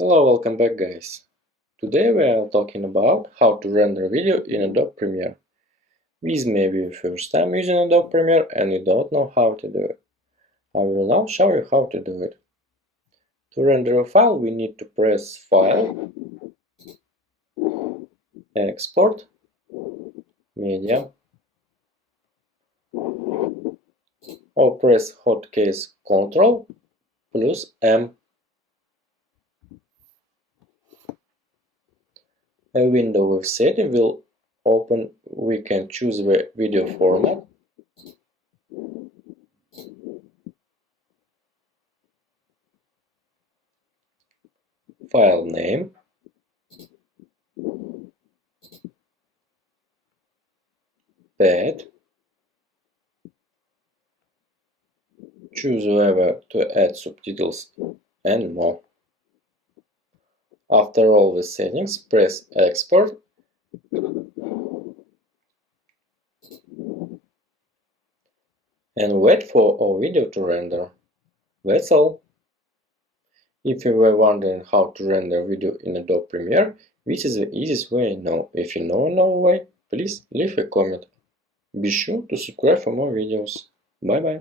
Hello, welcome back guys. Today we are talking about how to render video in Adobe Premiere. This may be your first time using Adobe Premiere and you don't know how to do it. I will now show you how to do it. To render a file we need to press File, Export, Media, or press hotkeys Ctrl plus M. A window with setting will open. We can choose the video format, file name, path, choose whether to add subtitles and more. After all the settings, press Export and wait for our video to render. That's all. If you were wondering how to render video in Adobe Premiere, this is the easiest way I know. If you know another way, please leave a comment. Be sure to subscribe for more videos. Bye bye.